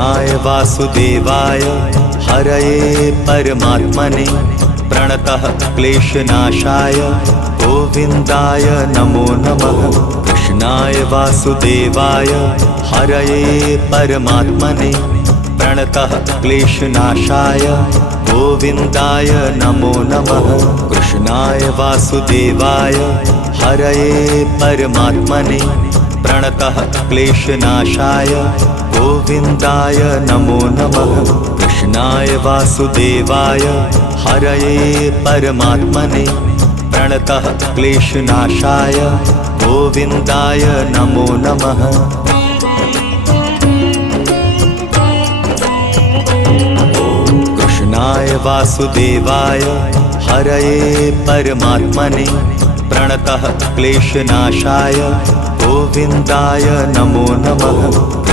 कृष्णाय वासुदेवाय हरये परमात्मने प्रणतः क्लेशनाशाय गोविन्दाय नमो नमः। कृष्णाय वासुदेवाय हरये परमात्मने प्रणतः क्लेशनाशाय गोविन्दाय नमो नमः। कृष्णाय वासुदेवाय हरये परमात्मने प्रणतः क्लेशनाशाय गोविन्दाय नमो नमः। कृष्णाय वासुदेवाय हरये परमात्मने प्रणतः क्लेशनाशाय गोविन्दाय नमो नमः। कृष्णाय वासुदेवाय हरये परमात्मने प्रणतः क्लेशनाशाय गोविन्दाय नमो नमः।